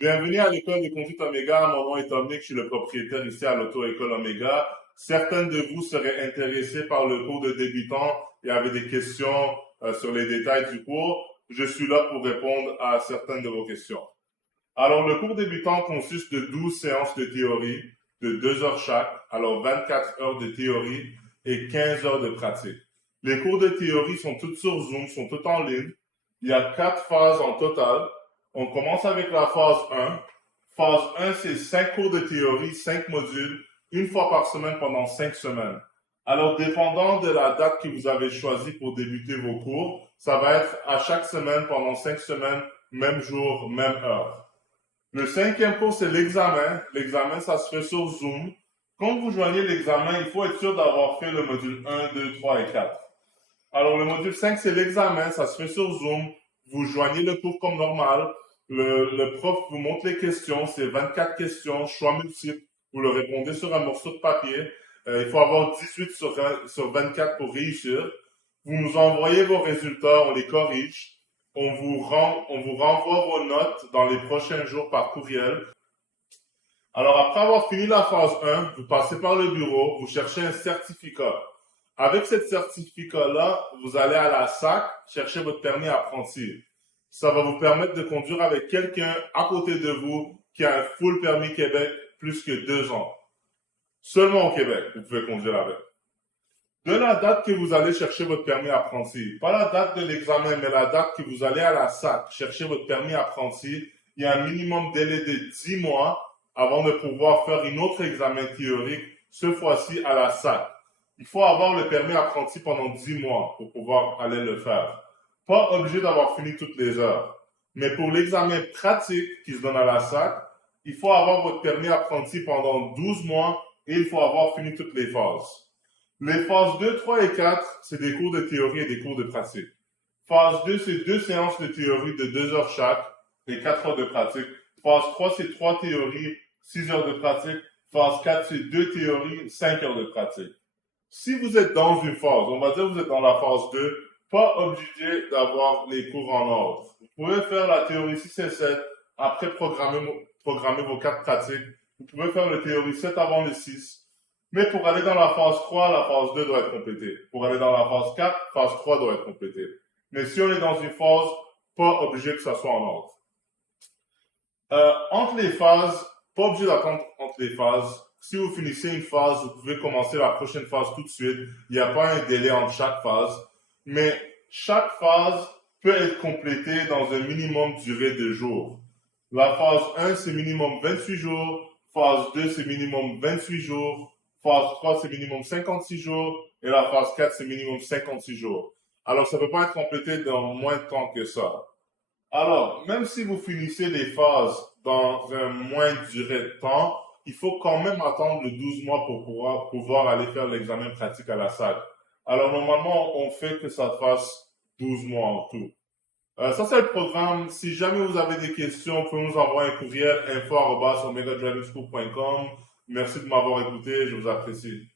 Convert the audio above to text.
Bienvenue à l'école de conduite Omega. Mon nom est Dominique, je suis le propriétaire ici à l'auto-école Omega. Certains de vous seraient intéressés par le cours de débutant et avaient des questions sur les détails du cours. Je suis là pour répondre à certaines de vos questions. Alors, le cours débutant consiste de 12 séances de théorie de 2 heures chaque, alors 24 heures de théorie et 15 heures de pratique. Les cours de théorie sont tous sur Zoom, sont tous en ligne. Il y a 4 phases en total. On commence avec la phase 1. Phase 1, c'est 5 cours de théorie, 5 modules, une fois par semaine pendant 5 semaines. Alors, dépendant de la date que vous avez choisie pour débuter vos cours, ça va être à chaque semaine pendant 5 semaines, même jour, même heure. Le cinquième cours, c'est l'examen. L'examen, ça se fait sur Zoom. Quand vous joignez l'examen, il faut être sûr d'avoir fait le module 1, 2, 3 et 4. Alors, le module 5, c'est l'examen. Ça se fait sur Zoom. Vous joignez le cours comme normal. Le prof vous montre les questions. C'est 24 questions, choix multiples. Vous le répondez sur un morceau de papier. Il faut avoir 18 sur 24 pour réussir. Vous nous envoyez vos résultats, on les corrige. On vous renvoie vos notes dans les prochains jours par courriel. Alors, après avoir fini la phase 1, vous passez par le bureau, vous cherchez un certificat. Avec ce certificat-là, vous allez à la SAC chercher votre permis apprenti. Ça va vous permettre de conduire avec quelqu'un à côté de vous qui a un full permis Québec plus que 2 ans. Seulement au Québec, vous pouvez conduire avec. De la date que vous allez chercher votre permis apprenti, pas la date de l'examen, mais la date que vous allez à la SAC chercher votre permis apprenti, il y a un minimum délai de 10 mois avant de pouvoir faire un autre examen théorique, ce fois-ci à la SAC. Il faut avoir le permis apprenti pendant 10 mois pour pouvoir aller le faire. Pas obligé d'avoir fini toutes les heures. Mais pour l'examen pratique qui se donne à la SAC, il faut avoir votre permis apprenti pendant 12 mois et il faut avoir fini toutes les phases. Les phases 2, 3 et 4, c'est des cours de théorie et des cours de pratique. Phase 2, c'est 2 séances de théorie de 2 heures chaque et 4 heures de pratique. Phase 3, c'est 3 théories, 6 heures de pratique. Phase 4, c'est 2 théories, 5 heures de pratique. Si vous êtes dans une phase, on va dire que vous êtes dans la phase 2, pas obligé d'avoir les cours en ordre. Vous pouvez faire la théorie 6 et 7, après programmer vos 4 pratiques. Vous pouvez faire la théorie 7 avant le 6. Mais pour aller dans la phase 3, la phase 2 doit être complétée. Pour aller dans la phase 4, phase 3 doit être complétée. Mais si on est dans une phase, pas obligé que ça soit en ordre. Entre les phases, pas obligé d'attendre entre les phases. Si vous finissez une phase, vous pouvez commencer la prochaine phase tout de suite. Il n'y a pas un délai entre chaque phase. Mais chaque phase peut être complétée dans un minimum durée de jours. La phase 1, c'est minimum 28 jours. Phase 2, c'est minimum 28 jours. Phase 3, c'est minimum 56 jours. Et la phase 4, c'est minimum 56 jours. Alors, ça ne peut pas être complété dans moins de temps que ça. Alors, même si vous finissez les phases dans un moins durée de temps, il faut quand même attendre le 12 mois pour pouvoir aller faire l'examen pratique à la salle. Alors, normalement, on fait que ça fasse 12 mois en tout. Ça, c'est le programme. Si jamais vous avez des questions, vous pouvez nous envoyer un courriel info@omegadrivingschool.com. Merci de m'avoir écouté. Je vous apprécie.